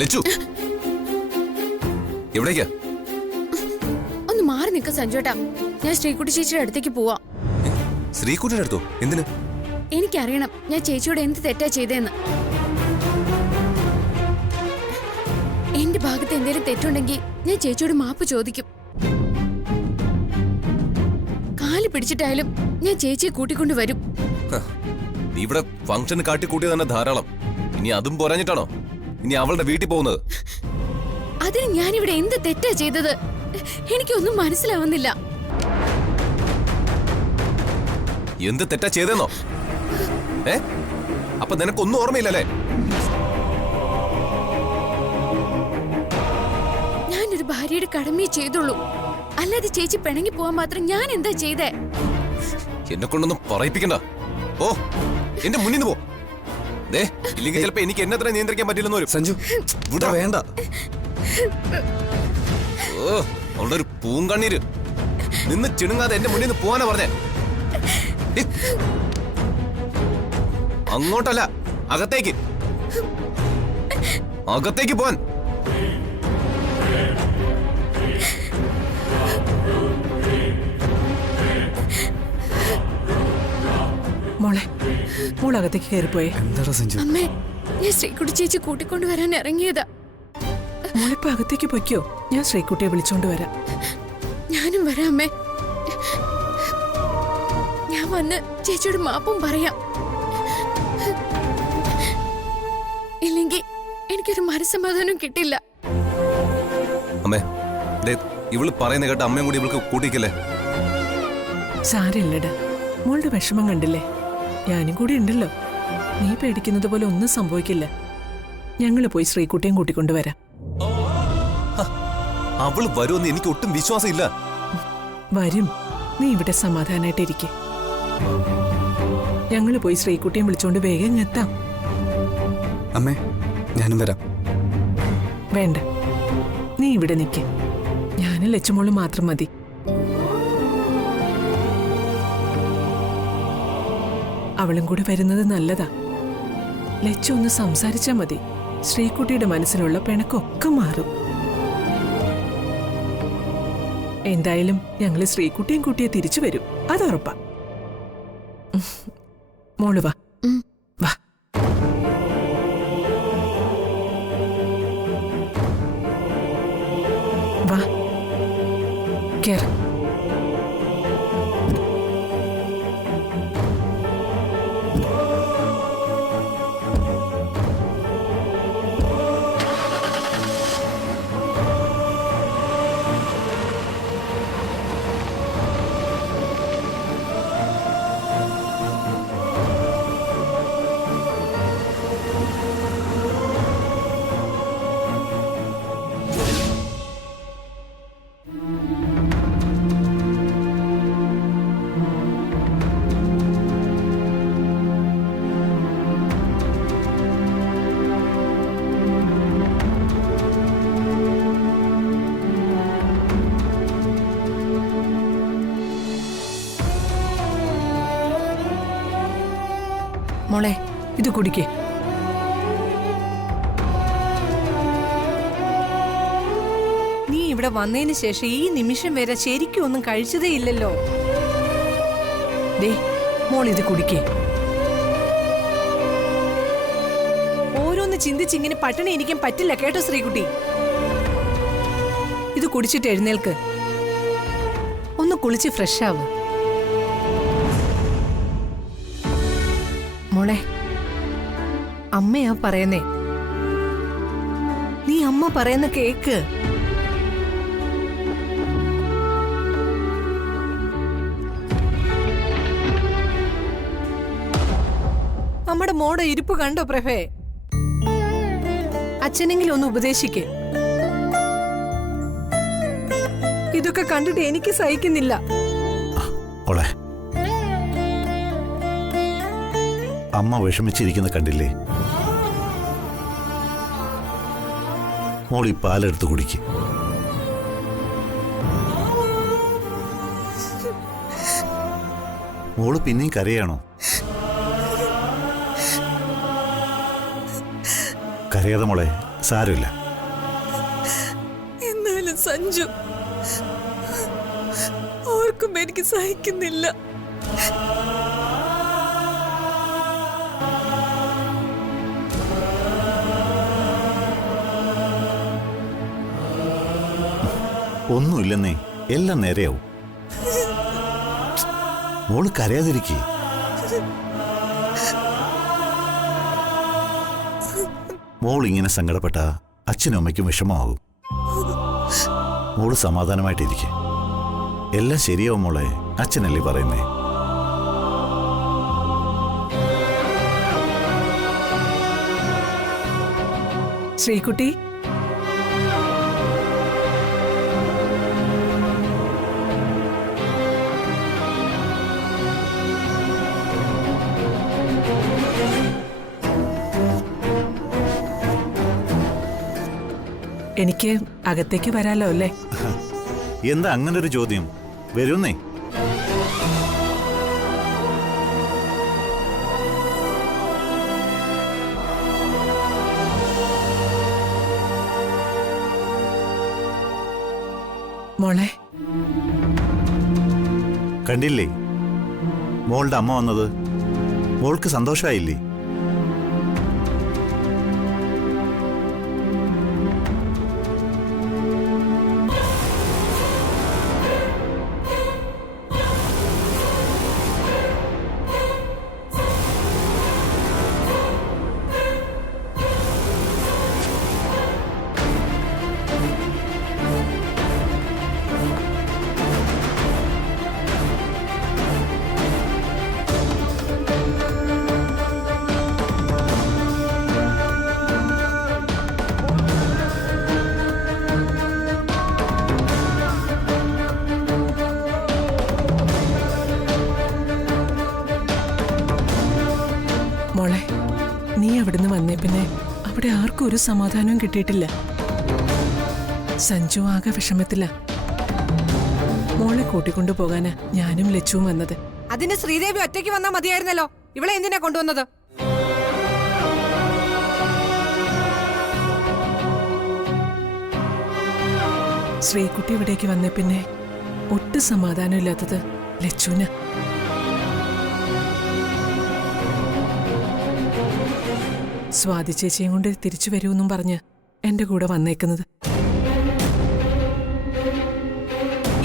ലച്ചു എവിടേക്കാ? ഒന്ന് മാറി നിൽക്ക സഞ്ജുട്ടാ. ഞാൻ ശ്രീകുട്ടി ചേച്ചിയുടെ അടുത്തേക്ക് പോവാ. ശ്രീകുട്ടിയുടെ അടുത്തോ? എന്തിന്? എനിക്കറിയണം ഞാൻ ചേച്ചിയോട് എന്ത് തെറ്റാ ചെയ്തേന്ന്. എന്റെ ഭാഗത്ത് എന്തെങ്കിലും തെറ്റുണ്ടെങ്കിൽ ഞാൻ ചേച്ചിയോട് മാപ്പ് ചോദിക്കും. കാല് പിടിച്ചിട്ടായാലും ഞാൻ ചേച്ചിയെ കൂട്ടിക്കൊണ്ട് വരും. നീ ഇവിടെ ഫംഗ്ഷൻ കാട്ടിക്കൂട്ടിയത് തന്നെ ധാരാളം. ഇനി അതും പോരാഞ്ഞിട്ടാണോ ഇനി അവളുടെ വീട്ടിൽ പോകുന്നത്? അതിന് ഞാനിവിടെ എന്ത് തെറ്റാ ചെയ്തത്? എനിക്കൊന്നും മനസ്സിലാവുന്നില്ല. എന്ത് തെറ്റാ ചെയ്തെന്നോ? അപ്പൊ നിനക്കൊന്നും ഓർമ്മയില്ലല്ലേ? ഞാനൊരു ഭാര്യയുടെ കടമയെ ചെയ്തുള്ളൂ. അല്ലാതെ ചേച്ചി പിണങ്ങി പോവാൻ മാത്രം ഞാൻ എന്താ ചെയ്തേ? എന്നെ കൊണ്ടൊന്നും പറയിപ്പിക്കണ്ട. ഓ എന്റെ മുന്നിൽ നിന്ന് പോ. ഇല്ലെങ്കിൽ ചിലപ്പോ എനിക്ക് എന്നെ അത്ര നിയന്ത്രിക്കാൻ പറ്റില്ലെന്ന് വരും. സഞ്ജു ഇവിടെ വേണ്ട. ഓ അവളുടെ ഒരു പൂങ്കണ്ണീര്. നിന്ന് ചിണുങ്ങാതെ എന്റെ മുന്നിൽ നിന്ന് പോവാനാ പറഞ്ഞേ. അങ്ങോട്ടല്ല, അകത്തേക്ക്. അകത്തേക്ക് പോവാൻ. മോളകത്തേക്ക് കയറിപ്പോയെ. എന്താടാ സഞ്ജു? അമ്മേ, ഞാൻ ശ്രീകുട്ടി ചേച്ചി കൂട്ടിക്കൊണ്ടുവരാൻ ഇറങ്ങിയതാ. മോളിപ്പോ അകത്തേക്ക് പൊയ്ക്കോ, ഞാൻ ശ്രീകുട്ടിയെ വിളിച്ചോണ്ട് വരാം. ഞാനും വരാം അമ്മേ. ഞാൻ വന്ന് ചേച്ചിയോട് മാപ്പും പറയാം. ഇല്ലെങ്കിൽ എനിക്കൊരു മനസ്സമാധാനം കിട്ടില്ല. അമ്മേ, ഇവള് പറയുന്ന കേട്ട അമ്മയും കൂടി ഇവൾക്ക് കൂട്ടിക്കല്ലേ? സാരില്ലടാ, മോളുടെ വിഷമം കണ്ടില്ലേ? ഞാനും കൂടി ഉണ്ടല്ലോ. നീ പേടിക്കുന്നത് പോലെ ഒന്നും സംഭവിക്കില്ല. ഞങ്ങള് പോയി ശ്രീകുട്ടിയും കൂട്ടിക്കൊണ്ടുവരാം. അവള് വരുമെന്ന് എനിക്ക് ഒട്ടും വിശ്വാസം ഇല്ല. വരും, നീ ഇവിടെ സമാധാനായിട്ടിരിക്കെ. ഞങ്ങള് പോയി ശ്രീകുട്ടിയും വിളിച്ചോണ്ട് വേഗം എത്താം. അമ്മേ, ഞാനും വരാം. വേണ്ട, നീ ഇവിടെ നിൽക്കെ. ഞാനും ലച്ചുമോള് മാത്രം മതി. അവളും കൂടെ വരുന്നത് നല്ലതാ. ലച്ചു ഒന്ന് സംസാരിച്ചാ മതി. ശ്രീകുട്ടിയുടെ മനസ്സിലുള്ള പിണക്കൊക്കെ മാറും. എന്തായാലും ഞങ്ങള് ശ്രീകുട്ടിയും കുട്ടിയെ തിരിച്ചു വരും, അതുറപ്പാ. മോള് വാ. വാ. വാ, കേറ്. മോളെ, ഇത് കുടിക്കേ. നീ ഇവിടെ വന്നതിന് ശേഷം ഈ നിമിഷം വരെ ശരിക്കും ഒന്നും കഴിച്ചതേ ഇല്ലല്ലോ. ദേ, മോൾ ഇത് കുടിക്കേ. ഓരോന്ന് ചിന്തിച്ചിങ്ങനെ പട്ടിണി ഇരിക്കാൻ പറ്റില്ല കേട്ടോ ശ്രീകുട്ടി. ഇത് കുടിച്ചിട്ട് എഴുന്നേൽക്ക്, ഒന്ന് കുളിച്ച് ഫ്രഷ് ആവും. മോളെ, അമ്മയാ പറയുന്നേ, നീ അമ്മ പറയുന്ന കേക്ക്. നമ്മുടെ മോടെ ഇരിപ്പ് കണ്ടോ പ്രഭേ? അച്ഛനെങ്കിലും ഒന്ന് ഉപദേശിക്ക്. ഇതൊക്കെ കണ്ടിട്ട് എനിക്ക് സഹിക്കുന്നില്ല. അമ്മ വിഷമിച്ചിരിക്കുന്ന കണ്ടില്ലേ? മോളി പാലെടുത്ത് കുടിക്ക്. മോള് പിന്നെയും കരയാണോ? കരയാതെ മോളെ, സാരമില്ല. എന്നാലും സഞ്ജു, ഓർക്കുമ്പോ എനിക്ക് സഹിക്കുന്നില്ല. ഒന്നുമില്ലെന്നേ, എല്ലാം നേരെയാവും. മോള് കരയാതിരിക്കേ. മോൾ ഇങ്ങനെ സങ്കടപ്പെട്ട അച്ഛനും അമ്മയ്ക്കും വിഷമമാകും. മോള് സമാധാനമായിട്ടിരിക്കെ. എല്ലാം ശരിയാവും മോളെ, അച്ഛനല്ലേ പറയുന്നേ. ശ്രീകുട്ടി, എനിക്ക് അകത്തേക്ക് വരാലോ അല്ലേ? എന്താ അങ്ങനൊരു ചോദ്യം? വരുന്നേ. മോളെ, കണ്ടില്ലേ മോളുടെ അമ്മ വന്നത്? മോൾക്ക് സന്തോഷമായില്ലേ? മോളെ, നീ അവിടുന്ന് വന്നേ പിന്നെ അവിടെ ആർക്കും ഒരു സമാധാനവും കിട്ടിയിട്ടില്ല. സഞ്ജു ആകെ വിഷമത്തില്ല. മോളെ കൂട്ടിക്കൊണ്ടു പോകാനാ ഞാനും ലച്ചുവും വന്നത്. അതിന് ശ്രീദേവി ഒറ്റയ്ക്ക് വന്നാ മതിയായിരുന്നല്ലോ. ഇവളെ എന്തിനാ കൊണ്ടുവന്നത്? ശ്രീകുട്ടി ഇവിടേക്ക് വന്നേ പിന്നെ ഒട്ടും സമാധാനമില്ലാത്തത് ലച്ചുവിന്. സ്വാതി ചേച്ചിയും കൊണ്ട് തിരിച്ചു വരൂന്നും പറഞ്ഞ് എന്റെ കൂടെ വന്നേക്കുന്നത്.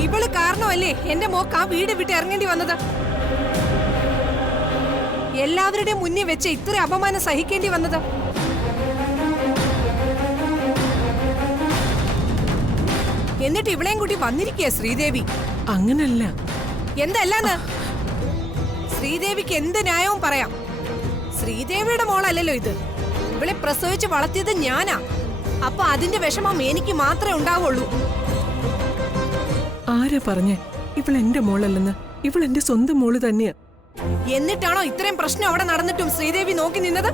ഇവള് കാരണമല്ലേ എന്റെ മോക്ക് ആ വീട് വിട്ട് ഇറങ്ങേണ്ടി വന്നത്. എല്ലാവരുടെയും മുന്നിൽ വെച്ച് ഇത്ര അപമാനം സഹിക്കേണ്ടി വന്നത്. എന്നിട്ട് ഇവളെയും കൂട്ടി വന്നിരിക്കുക ശ്രീദേവി. അങ്ങനല്ല. എന്തല്ലാന്ന്? ശ്രീദേവിക്ക് എന്ത് ന്യായവും പറയാം. ശ്രീദേവിയുടെ മോളല്ലല്ലോ ഇത്. ഇവളെ പ്രസവിച്ച് വളർത്തിയത് ഞാനാ. അപ്പൊ അതിന്റെ വിഷമം എനിക്ക് മാത്രമേ ഉണ്ടാവുള്ളൂ. ആരാ പറഞ്ഞേ ഇവൾ എന്റെ മോളല്ലെന്ന്? ഇവൾ എന്റെ സ്വന്തം മോള് തന്നെയാ. എന്നിട്ടാണോ ഇത്രയും പ്രശ്നം അവിടെ നടന്നിട്ടും ശ്രീദേവി നോക്കി നിന്നത്?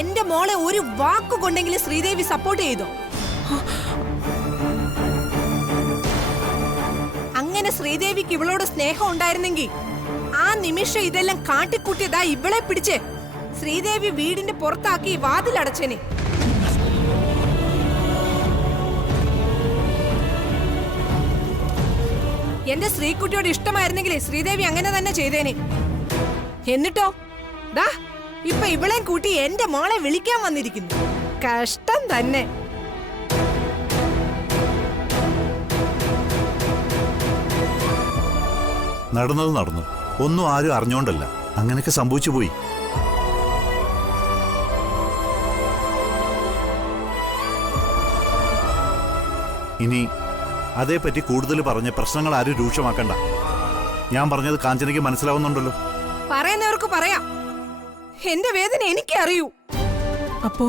എന്റെ മോളെ ഒരു വാക്കുകൊണ്ടെങ്കിലും ശ്രീദേവി സപ്പോർട്ട് ചെയ്തോ? അങ്ങനെ ശ്രീദേവിക്ക് ഇവളോട് സ്നേഹം ഉണ്ടായിരുന്നെങ്കിൽ ആ നിമിഷം ഇതെല്ലാം കാട്ടിക്കൂട്ടിയതാ ഇവളെ പിടിച്ച് ശ്രീദേവി വീടിന്റെ പുറത്താക്കി വാതിലടച്ചേനെ. എന്റെ ശ്രീകുട്ടിയോട് ഇഷ്ടമായിരുന്നെങ്കിൽ ശ്രീദേവി അങ്ങനെ തന്നെ ചെയ്തേനെ. എന്നിട്ടോ ദാ ഇപ്പൊ ഇവളെയും കൂട്ടി എന്റെ മോളെ വിളിക്കാൻ വന്നിരിക്കുന്നു. കഷ്ടം തന്നെ. നടന്നത് നടന്നു. ഒന്നും ആരും അറിഞ്ഞോണ്ടല്ല, അങ്ങനെയൊക്കെ സംഭവിച്ചു പോയി. ഇനി അതേപ്പറ്റി കൂടുതൽ പറഞ്ഞ് പ്രശ്നങ്ങൾ ആരും രൂക്ഷമാക്കണ്ട. ഞാൻ പറഞ്ഞത് കാഞ്ചനയ്ക്ക് മനസ്സിലാവുന്നുണ്ടല്ലോ. പറയുന്നവർക്ക് പറയാം. എന്റെ വേദന എനിക്ക് അറിയൂ. അപ്പോ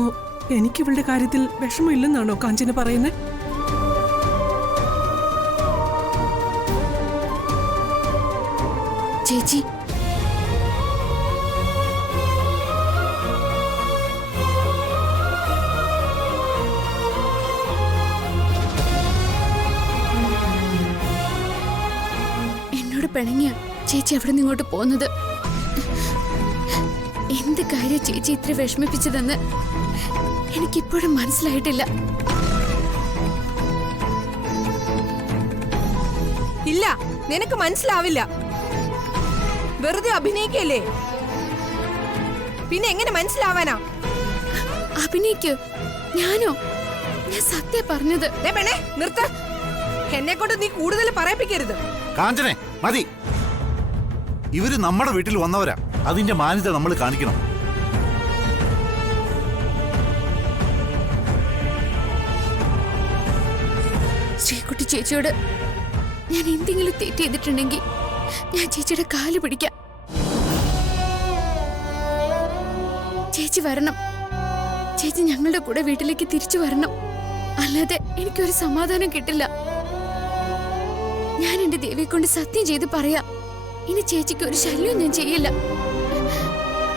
എനിക്ക് ഇവളുടെ കാര്യത്തിൽ വിഷമമില്ലെന്നാണോ കാഞ്ചന പറയുന്നത്? ചേച്ചി, എന്നോട് പിണങ്ങിയ ചേച്ചി അവിടെ നിന്ന് ഇങ്ങോട്ട് പോകുന്നത്. എന്ത് കാര്യം ചേച്ചി ഇത്ര വിഷമിപ്പിച്ചതെന്ന് എനിക്കിപ്പോഴും മനസ്സിലായിട്ടില്ല. ഇല്ല, നിനക്ക് മനസ്സിലാവില്ല. വെറുതെ അഭിനയിക്കല്ലേ. പിന്നെ എങ്ങനെ മനസ്സിലാവാനാ? അഭിനയിക്കോ? ഞാനോ? ഞാൻ സത്യം പറഞ്ഞത്. പെണ്ണേ നിർത്ത. എന്നെ കൊണ്ട് നീ കൂടുതൽ പറയിപ്പിക്കരുത്. കാഞ്ചനെ മതി. ഇവര് നമ്മുടെ വീട്ടിൽ വന്നവരാ. അതിന്റെ മാന്യത നമ്മൾ കാണിക്കണം. ശ്രീകുട്ടി ചേച്ചിയോട് ഞാൻ എന്തെങ്കിലും തെറ്റ് ചെയ്തിട്ടുണ്ടെങ്കിൽ ഞാൻ ചേച്ചിയുടെ കാല് പിടിക്കാം. ചേച്ചി വരണം. ചേച്ചി ഞങ്ങളുടെ കൂടെ വീട്ടിലേക്ക് തിരിച്ചു വരണം. അല്ലാതെ എനിക്കൊരു സമാധാനം കിട്ടില്ല. ഞാൻ എന്റെ ദേവിയെ കൊണ്ട് സത്യം ചെയ്ത് പറയാം, ഇനി ചേച്ചിക്ക് ഒരു ശല്യവും ഞാൻ ചെയ്യില്ല.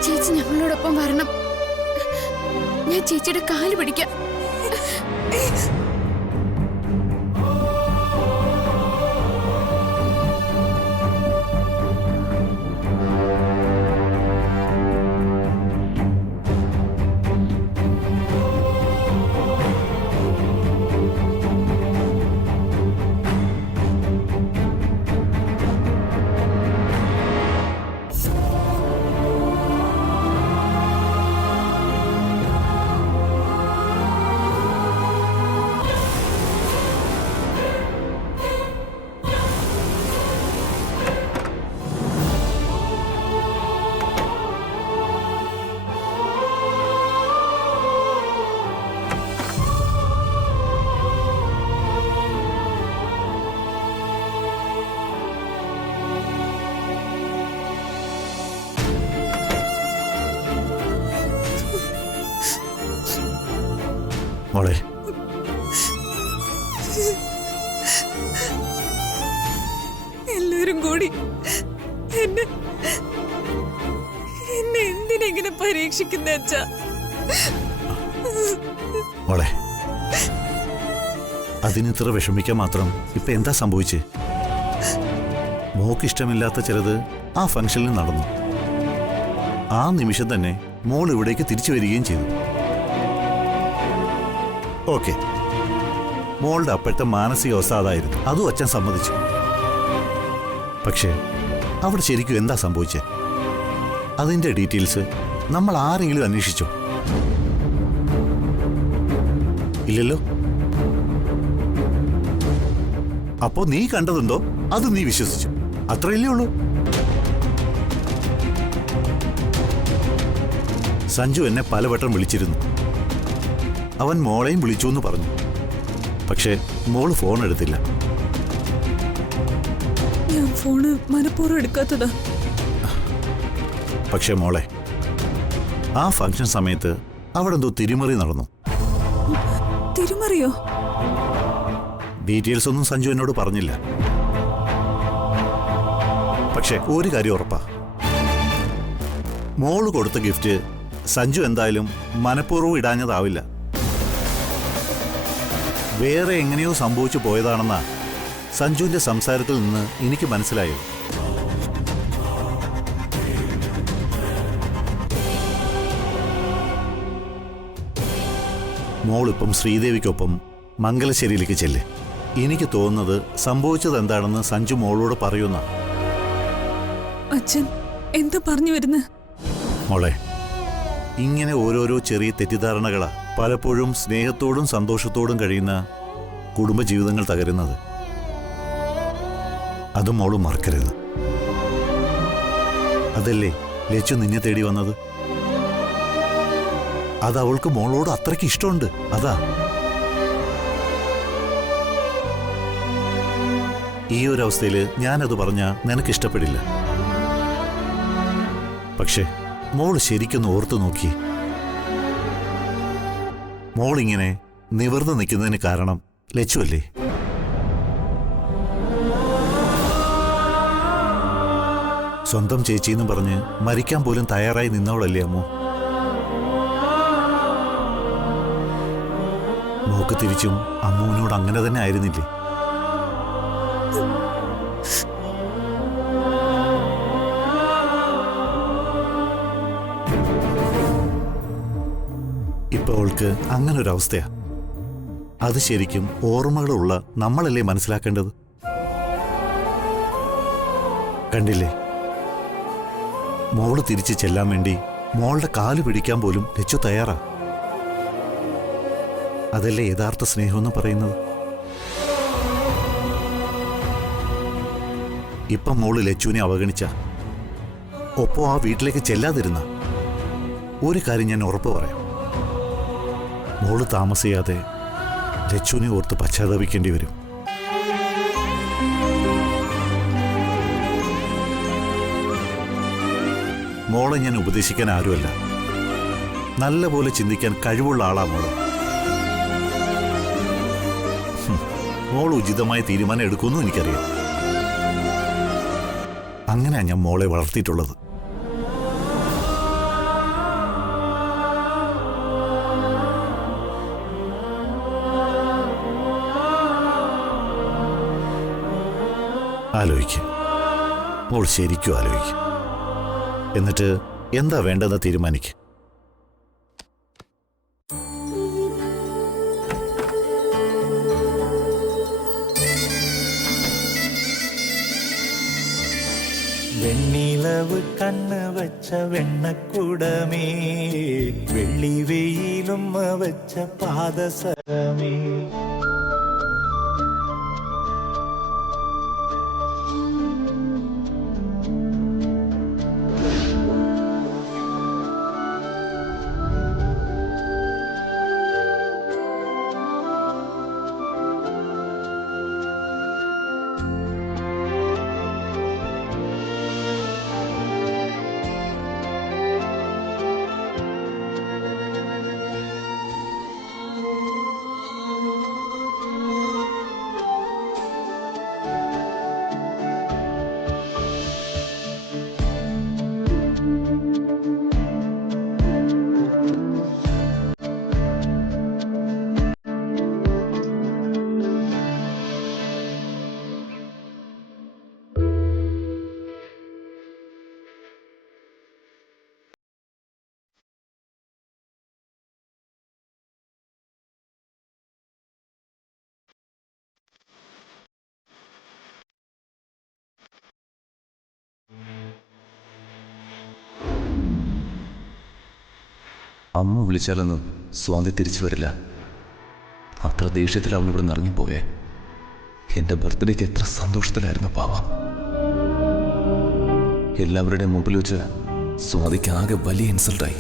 ചേച്ചി ഞങ്ങളോടൊപ്പം വരണം. ഞാൻ ചേച്ചിയുടെ കാല് പിടിക്കാം. മോളെ, എല്ലാരും കൂടി എന്നെ എന്തിനെങ്ങനെ പരീക്ഷിക്കുന്ന അച്ഛാ? മോളെ, അതിനിത്ര വിഷമിക്കാൻ മാത്രം ഇപ്പൊ എന്താ സംഭവിച്ചേ? മോക്ക് ഇഷ്ടമില്ലാത്ത ചിലത് ആ ഫംഗ്ഷനിൽ നടന്നു. ആ നിമിഷം തന്നെ മോൾ ഇവിടേക്ക് തിരിച്ചു വരികയും ചെയ്തു. ഓക്കെ, മോളുടെ അപ്പോഴത്തെ മാനസികാവസ്ഥ അതായിരുന്നു. അതും അച്ഛൻ സമ്മതിച്ചു. പക്ഷേ അവിടെ ശരിക്കും എന്താ സംഭവിച്ചേ? അതിന്റെ ഡീറ്റെയിൽസ് നമ്മൾ ആരെങ്കിലും അന്വേഷിച്ചോ? ഇല്ലല്ലോ. അപ്പോ നീ കണ്ടതുണ്ടോ അത് നീ വിശ്വസിച്ചു, അത്രയല്ലേ ഉള്ളൂ. സഞ്ജു എന്നെ പലവട്ടം വിളിച്ചിരുന്നു. അവൻ മോളെയും വിളിച്ചു എന്ന് പറഞ്ഞു. പക്ഷേ മോള് ഫോൺ എടുത്തില്ല. ഞാൻ ഫോണ് മനഃപൂർവ്വം എടുക്കാത്തതാ. പക്ഷേ മോളെ, ആ ഫംഗ്ഷൻ സമയത്ത് അവിടെ എന്തോ തിരിമറി നടന്നു. തിരുമറിയോ? ഡീറ്റെയിൽസ് ഒന്നും സഞ്ജു എന്നോട് പറഞ്ഞില്ല. പക്ഷെ ഒരു കാര്യം ഉറപ്പാ, മോള് കൊടുത്ത ഗിഫ്റ്റ് സഞ്ജു എന്തായാലും മനഃപൂർവ്വം ഇടാഞ്ഞതാവില്ല. വേറെ എങ്ങനെയോ സംഭവിച്ചു പോയതാണെന്നാ സഞ്ജുവിന്റെ സംസാരത്തിൽ നിന്ന് എനിക്ക് മനസ്സിലായത്. മോളിപ്പം ശ്രീദേവിക്കൊപ്പം മംഗലശ്ശേരിയിലേക്ക് ചെല്ല്. എനിക്ക് തോന്നുന്നത് സംഭവിച്ചത് എന്താണെന്ന് സഞ്ജു മോളോട് പറയുന്ന. അച്ഛൻ എന്താ പറഞ്ഞു വരുന്നത്? മോളെ, ഇങ്ങനെ ഓരോരോ ചെറിയ തെറ്റിദ്ധാരണകളാ പലപ്പോഴും സ്നേഹത്തോടും സന്തോഷത്തോടും കഴിയുന്ന കുടുംബജീവിതങ്ങൾ തകരുന്നത്. അതും മോളും മറക്കരുത്. അതല്ലേ ലച്ചു നിന്നെ തേടി വന്നത്? അത് അവൾക്ക് മോളോട് അത്രയ്ക്ക് ഇഷ്ടമുണ്ട്. അതാ ഈ ഒരു അവസ്ഥയിൽ ഞാനത് പറഞ്ഞാൽ നിനക്കിഷ്ടപ്പെടില്ല. പക്ഷേ മോൾ ശരിക്കൊന്ന് ഓർത്തു നോക്കി. മോളിങ്ങനെ നിവർന്നു നിൽക്കുന്നതിന് കാരണം ലച്ചു അല്ലേ? സ്വന്തം ചേച്ചിയെന്ന് പറഞ്ഞ് മരിക്കാൻ പോലും തയ്യാറായി നിന്നവളല്ലേ അമ്മോ? മോക്ക് തിരിച്ചും അമ്മുവിനോട് അങ്ങനെ തന്നെ ആയിരുന്നില്ലേ? ഇപ്പൊ അവൾക്ക് അങ്ങനെ ഒരു അവസ്ഥയാ. അത് ശരിക്കും ഓർമ്മകളുള്ള നമ്മളല്ലേ മനസ്സിലാക്കേണ്ടത്. കണ്ടില്ലേ, മോള് തിരിച്ചു ചെല്ലാൻ വേണ്ടി മോളുടെ കാല് പിടിക്കാൻ പോലും ലച്ചു തയ്യാറാ. അതല്ലേ യഥാർത്ഥ സ്നേഹമെന്ന് പറയുന്നത്. ഇപ്പം മോള് ലച്ചുവിനെ അവഗണിച്ച, ഒപ്പം ആ വീട്ടിലേക്ക് ചെല്ലാതിരുന്ന, ഒരു കാര്യം ഞാൻ ഉറപ്പ് പറയാം, മോള് താമസിയാതെ ലച്ചുവിനെ ഓർത്ത് പശ്ചാത്തപിക്കേണ്ടി വരും. മോളെ ഞാൻ ഉപദേശിക്കാൻ ആരുമല്ല, നല്ലപോലെ ചിന്തിക്കാൻ കഴിവുള്ള ആളാ മോള്. മോൾ ഉചിതമായ തീരുമാനം എടുക്കുമെന്നും എനിക്കറിയാം. അങ്ങനെയാ ഞാൻ മോളെ വളർത്തിയിട്ടുള്ളത്. ആലോചിക്കും, മോൾ ശരിക്കും ആലോചിക്കും. എന്നിട്ട് എന്താ വേണ്ടതെന്ന് തീരുമാനിക്കും. വെണ്ണിലവ് കണ്ണ് വച്ച വെണ്ണക്കുടമേ, വെള്ളി വെയിലുമ്മ വച്ച പാദസരമേ. അമ്മ വിളിച്ചാലൊന്നും സ്വാതി തിരിച്ചു വരില്ല. അത്ര ദേഷ്യത്തിൽ അവൾ ഇവിടെ നിന്ന് ഇറങ്ങിപ്പോയേ. എൻ്റെ ബർത്ത്ഡേക്ക് എത്ര സന്തോഷത്തിലായിരുന്നു പാവ. എല്ലാവരുടെയും മുമ്പിൽ വെച്ച് സ്വാതിക്ക് ആകെ വലിയ ഇൻസൾട്ടായി.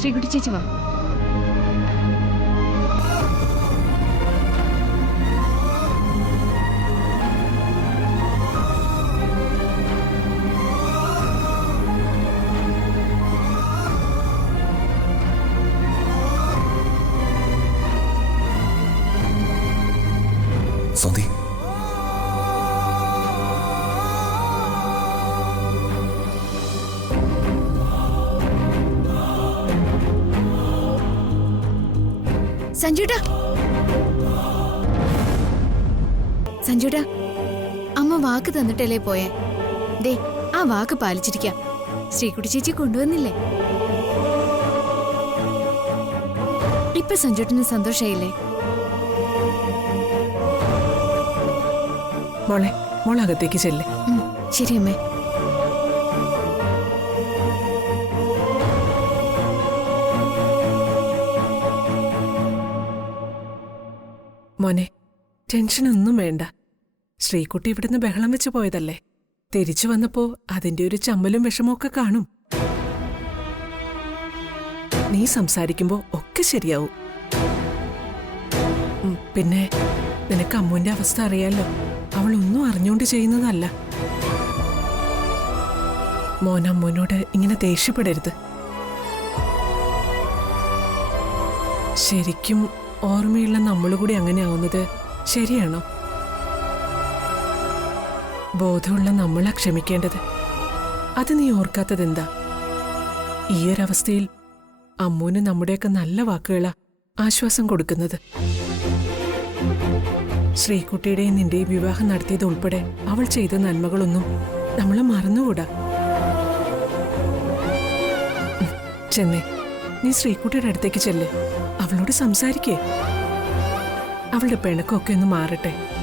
ശ്രീകുട്ടി ചേച്ചി വാ. സ്വാതി, സഞ്ജുട്ടാ, സഞ്ജുട്ടാ, അമ്മ വാക്ക് തന്നിട്ടല്ലേ പോയേ. ദേ, ആ വാക്ക് പാലിച്ചിരിക്കാം. ശ്രീകുട്ടി ചേച്ചി കൊണ്ടുവന്നില്ലേ? ഇപ്പൊ സഞ്ജുട്ടിന് സന്തോഷായില്ലേ? മോളെ മോളകത്തേക്ക് ചെല്ല്. ശരി അമ്മേ. മോനെ ടെൻഷനൊന്നും വേണ്ട. ശ്രീകുട്ടി ഇവിടുന്ന് ബഹളം വെച്ച് പോയതല്ലേ. തിരിച്ചു വന്നപ്പോ അതിന്റെ ഒരു ചമ്മലും വിഷമമൊക്കെ കാണും. നീ സംസാരിക്കുമ്പോ ഒക്കെ ശരിയാവും. പിന്നെ നിനക്ക് അമ്മുവിന്റെ അവസ്ഥ അറിയാലോ. അവൾ ഒന്നും അറിഞ്ഞുകൊണ്ട് ചെയ്യുന്നതല്ല. മോൻ അമ്മുവിനോട് ഇങ്ങനെ ദേഷ്യപ്പെടരുത്. ശരിക്കും ഓർമ്മയുള്ള നമ്മളുകൂടി അങ്ങനെ ആവുന്നത് ശരിയാണോ? ബോധമുള്ള നമ്മളാ ക്ഷമിക്കേണ്ടത്. അത് നീ ഓർക്കാത്തതെന്താ? ഈയൊരവസ്ഥയിൽ അമ്മൂന് നമ്മുടെയൊക്കെ നല്ല വാക്കുകളാ ആശ്വാസം കൊടുക്കുന്നത്. ശ്രീകുട്ടിയുടെയും നിന്റെയും വിവാഹം നടത്തിയത് ഉൾപ്പെടെ അവൾ ചെയ്ത നന്മകളൊന്നും നമ്മളെ മറന്നുകൂടാ. ചെന്നേ, നീ ശ്രീകുട്ടിയുടെ അടുത്തേക്ക് ചെല്ല്. അവളോട് സംസാരിക്കേ. അവളുടെ പിണക്കമൊക്കെ ഒന്ന് മാറട്ടെ.